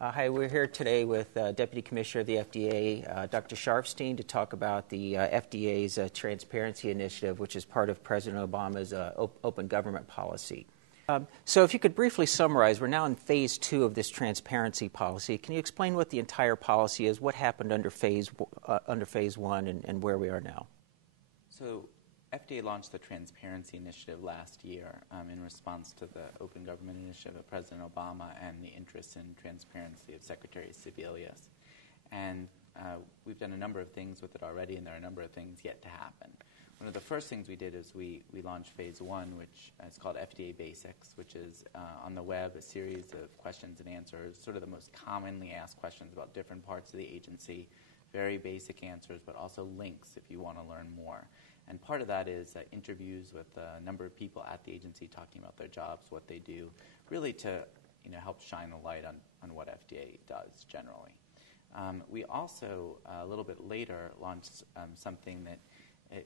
Hi, we're here today with Deputy Commissioner of the FDA, Dr. Sharfstein, to talk about the FDA's Transparency Initiative, which is part of President Obama's open government policy. So if you could briefly summarize, we're now in Phase 2 of this transparency policy. Can you explain what the entire policy is, what happened under Phase 1, and where we are now? So FDA launched the Transparency Initiative last year in response to the Open Government Initiative of President Obama and the interest in transparency of Secretary Sebelius. And we've done a number of things with it already, and there are a number of things yet to happen. One of the first things we did is we launched Phase 1, which is called FDA Basics, which is on the web a series of questions and answers, sort of the most commonly asked questions about different parts of the agency, very basic answers, but also links if you want to learn more. And part of that is interviews with a number of people at the agency talking about their jobs, what they do, really to help shine a light on what FDA does generally. We also, a little bit later, launched something that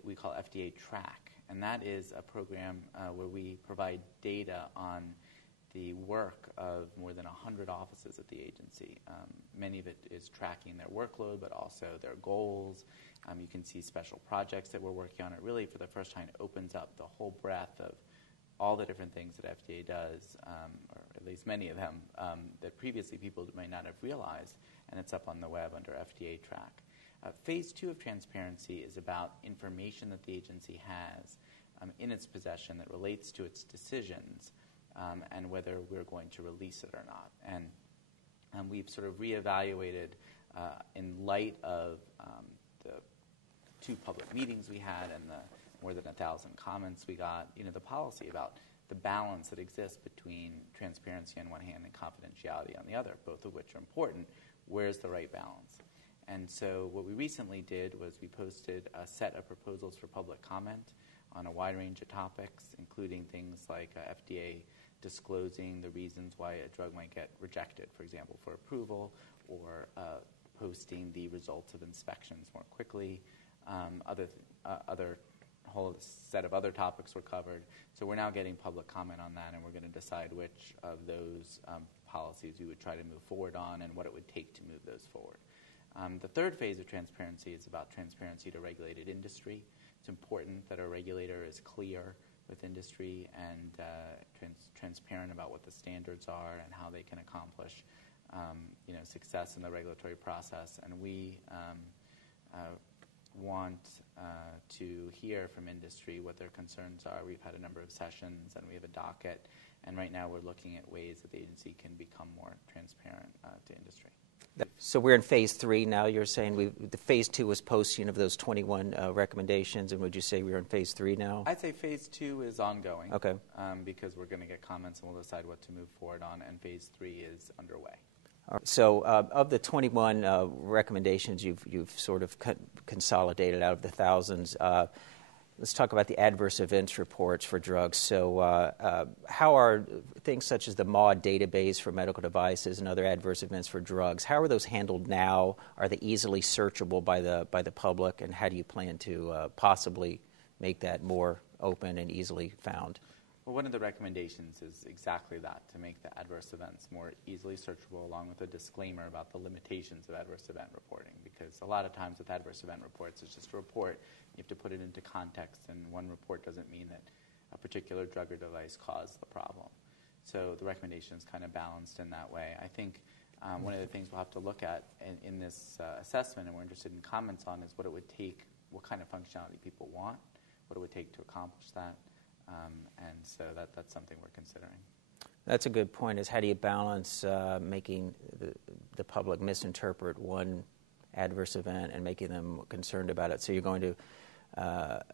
we call FDA Track, and that is a program where we provide data on the work of more than 100 offices at the agency. Many of it is tracking their workload, but also their goals. You can see special projects that we're working on. It really, for the first time, opens up the whole breadth of all the different things that FDA does, or at least many of them, that previously people may not have realized, and it's up on the web under FDA Track. Phase 2 of transparency is about information that the agency has in its possession that relates to its decisions and whether we're going to release it or not. And we've sort of reevaluated in light of the 2 public meetings we had and the more than 1,000 comments we got, the policy about the balance that exists between transparency on one hand and confidentiality on the other, both of which are important. Where's the right balance? And so what we recently did was we posted a set of proposals for public comment on a wide range of topics, including things like FDA disclosing the reasons why a drug might get rejected, for example, for approval, or posting the results of inspections more quickly. Other whole set of other topics were covered. So we're now getting public comment on that, and we're going to decide which of those policies we would try to move forward on and what it would take to move those forward. The third phase of transparency is about transparency to regulated industry. It's important that a regulator is clear with industry and transparent about what the standards are and how they can accomplish success in the regulatory process. And we want to hear from industry what their concerns are. We've had a number of sessions and we have a docket, and right now we're looking at ways that the agency can become more transparent to industry. So we're in Phase 3 now. You're saying the Phase 2 was posting of those 21 recommendations, and would you say we're in Phase 3 now? I'd say Phase 2 is ongoing. Okay. Because we're going to get comments and we'll decide what to move forward on, and Phase 3 is underway. So of the 21 recommendations you've sort of consolidated out of the thousands, let's talk about the adverse events reports for drugs. So how are things such as the MAUDE database for medical devices and other adverse events for drugs, how are those handled now? Are they easily searchable by the public, and how do you plan to possibly make that more open and easily found? Well, one of the recommendations is exactly that, to make the adverse events more easily searchable, along with a disclaimer about the limitations of adverse event reporting. Because a lot of times with adverse event reports, it's just a report. You have to put it into context, and one report doesn't mean that a particular drug or device caused the problem. So the recommendation is kind of balanced in that way. I think one of the things we'll have to look at in this assessment, and we're interested in comments on, is what it would take, what kind of functionality people want, what it would take to accomplish that. And so that's something we're considering. That's a good point, is how do you balance making the public misinterpret one adverse event and making them concerned about it? So you're going to,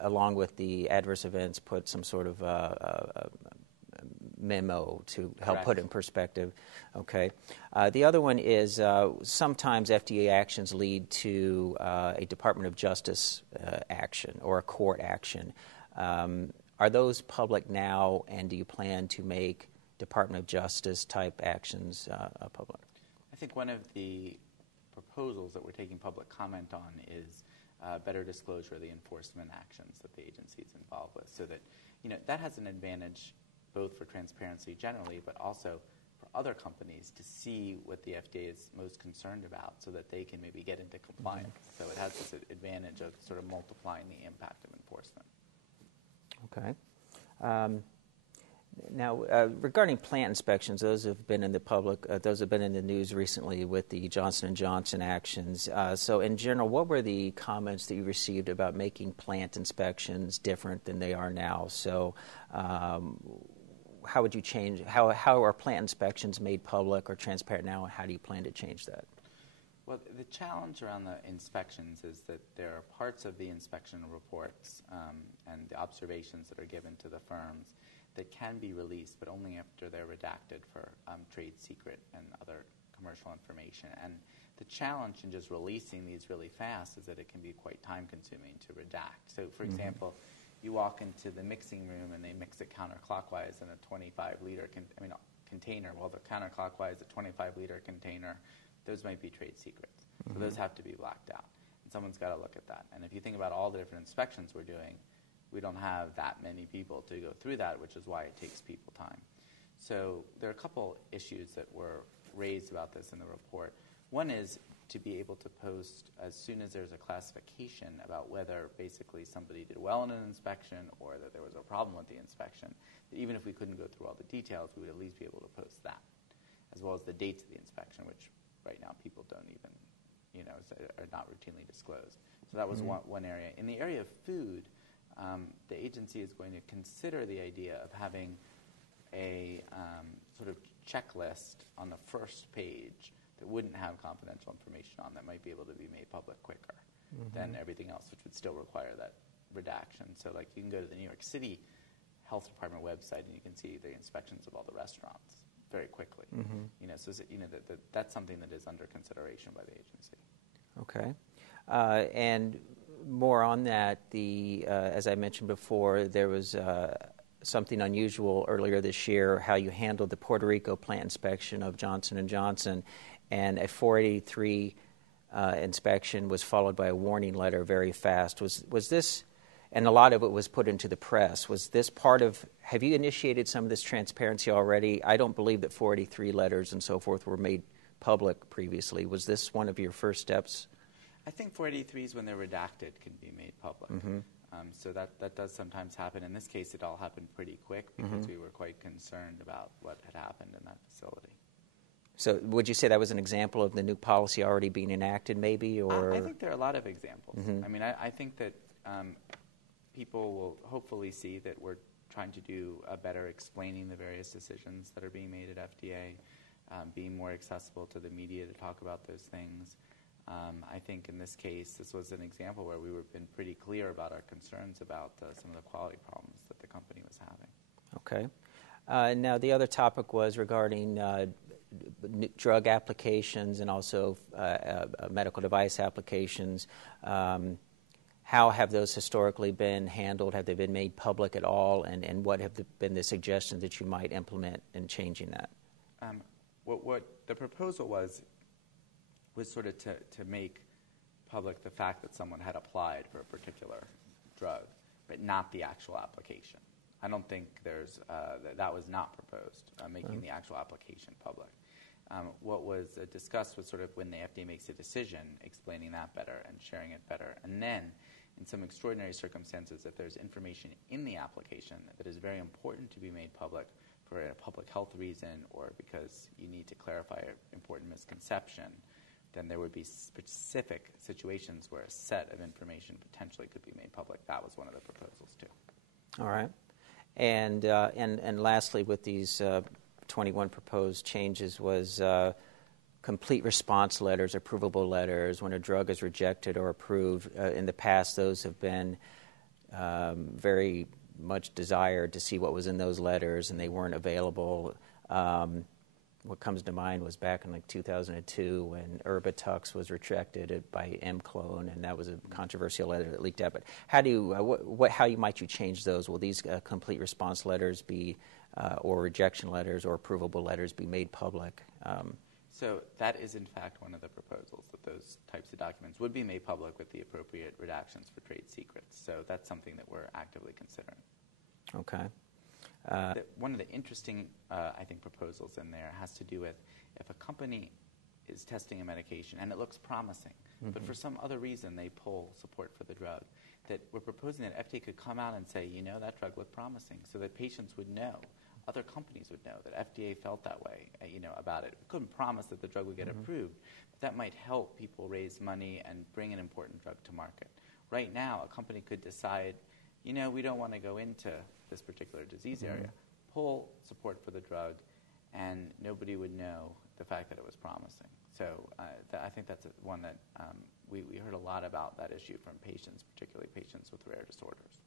along with the adverse events, put some sort of memo to help put it in perspective. Okay. The other one is sometimes FDA actions lead to a Department of Justice action or a court action. Are those public now, and do you plan to make Department of Justice type actions public? I think one of the proposals that we're taking public comment on is better disclosure of the enforcement actions that the agency is involved with, so that that has an advantage both for transparency generally, but also for other companies to see what the FDA is most concerned about so that they can maybe get into compliance. So it has this advantage of sort of multiplying the impact of enforcement. Okay. Now, regarding plant inspections, those have been in the public, those have been in the news recently with the Johnson & Johnson actions. So in general, what were the comments that you received about making plant inspections different than they are now? So how would you change, how are plant inspections made public or transparent now, and how do you plan to change that? Well, the challenge around the inspections is that there are parts of the inspection reports and the observations that are given to the firms that can be released, but only after they're redacted for trade secret and other commercial information. And the challenge in just releasing these really fast is that it can be quite time-consuming to redact. So, for example, you walk into the mixing room and they mix it counterclockwise in a 25-liter container. Well, the counterclockwise, a 25-liter container, those might be trade secrets. So those have to be blacked out. And someone's got to look at that. And if you think about all the different inspections we're doing, we don't have that many people to go through that, which is why it takes people time. So there are a couple issues that were raised about this in the report. One is to be able to post as soon as there's a classification about whether basically somebody did well in an inspection or that there was a problem with the inspection, that even if we couldn't go through all the details, we would at least be able to post that, as well as the dates of the inspection, which right now people don't even, are not routinely disclosed. So that was one area. In the area of food, the agency is going to consider the idea of having a sort of checklist on the first page that wouldn't have confidential information on that might be able to be made public quicker than everything else, which would still require that redaction. So like you can go to the New York City Health Department website and you can see the inspections of all the restaurants very quickly. That's something that is under consideration by the agency. Okay. And more on that, as I mentioned before, there was something unusual earlier this year, how you handled the Puerto Rico plant inspection of Johnson & Johnson, and a 483 inspection was followed by a warning letter very fast. Was this, and a lot of it was put into the press, was this part of, have you initiated some of this transparency already? I don't believe that 483 letters and so forth were made public previously. Was this one of your first steps? I think 483s, when they're redacted, can be made public. So that does sometimes happen. In this case, it all happened pretty quick because we were quite concerned about what had happened in that facility. So would you say that was an example of the new policy already being enacted, maybe? Or I think there are a lot of examples. I mean, I think that people will hopefully see that we're trying to do a better explaining the various decisions that are being made at FDA, being more accessible to the media to talk about those things. I think in this case, this was an example where we were been pretty clear about our concerns about some of the quality problems that the company was having. Okay. Now, the other topic was regarding drug applications and also medical device applications. How have those historically been handled? Have they been made public at all? And what have been the suggestions that you might implement in changing that? What the proposal was sort of to make public the fact that someone had applied for a particular drug, but not the actual application. I don't think that was not proposed, making the actual application public. What was discussed was sort of when the FDA makes a decision, explaining that better and sharing it better. And then, in some extraordinary circumstances, if there's information in the application that is very important to be made public for a public health reason or because you need to clarify an important misconception, then there would be specific situations where a set of information potentially could be made public. That was one of the proposals, too. All right. And lastly, with these 21 proposed changes was complete response letters, approvable letters, when a drug is rejected or approved. In the past, those have been very much desired to see what was in those letters, and they weren't available. What comes to mind was back in 2002 when Erbitux was rejected by M-Clone, and that was a controversial letter that leaked out. But how might you change those? Will these complete response letters be, or rejection letters or approvable letters be made public? So that is, in fact, one of the proposals, that those types of documents would be made public with the appropriate redactions for trade secrets. So that's something that we're actively considering. Okay. One of the interesting, I think, proposals in there has to do with if a company is testing a medication and it looks promising, but for some other reason they pull support for the drug, that we're proposing that FDA could come out and say, that drug looked promising, so that patients would know, other companies would know that FDA felt that way, about it. We couldn't promise that the drug would get approved, but that might help people raise money and bring an important drug to market. Right now, a company could decide, we don't want to go into this particular disease area, pull support for the drug, and nobody would know the fact that it was promising. So I think that's one that we heard a lot about that issue from patients, particularly patients with rare disorders.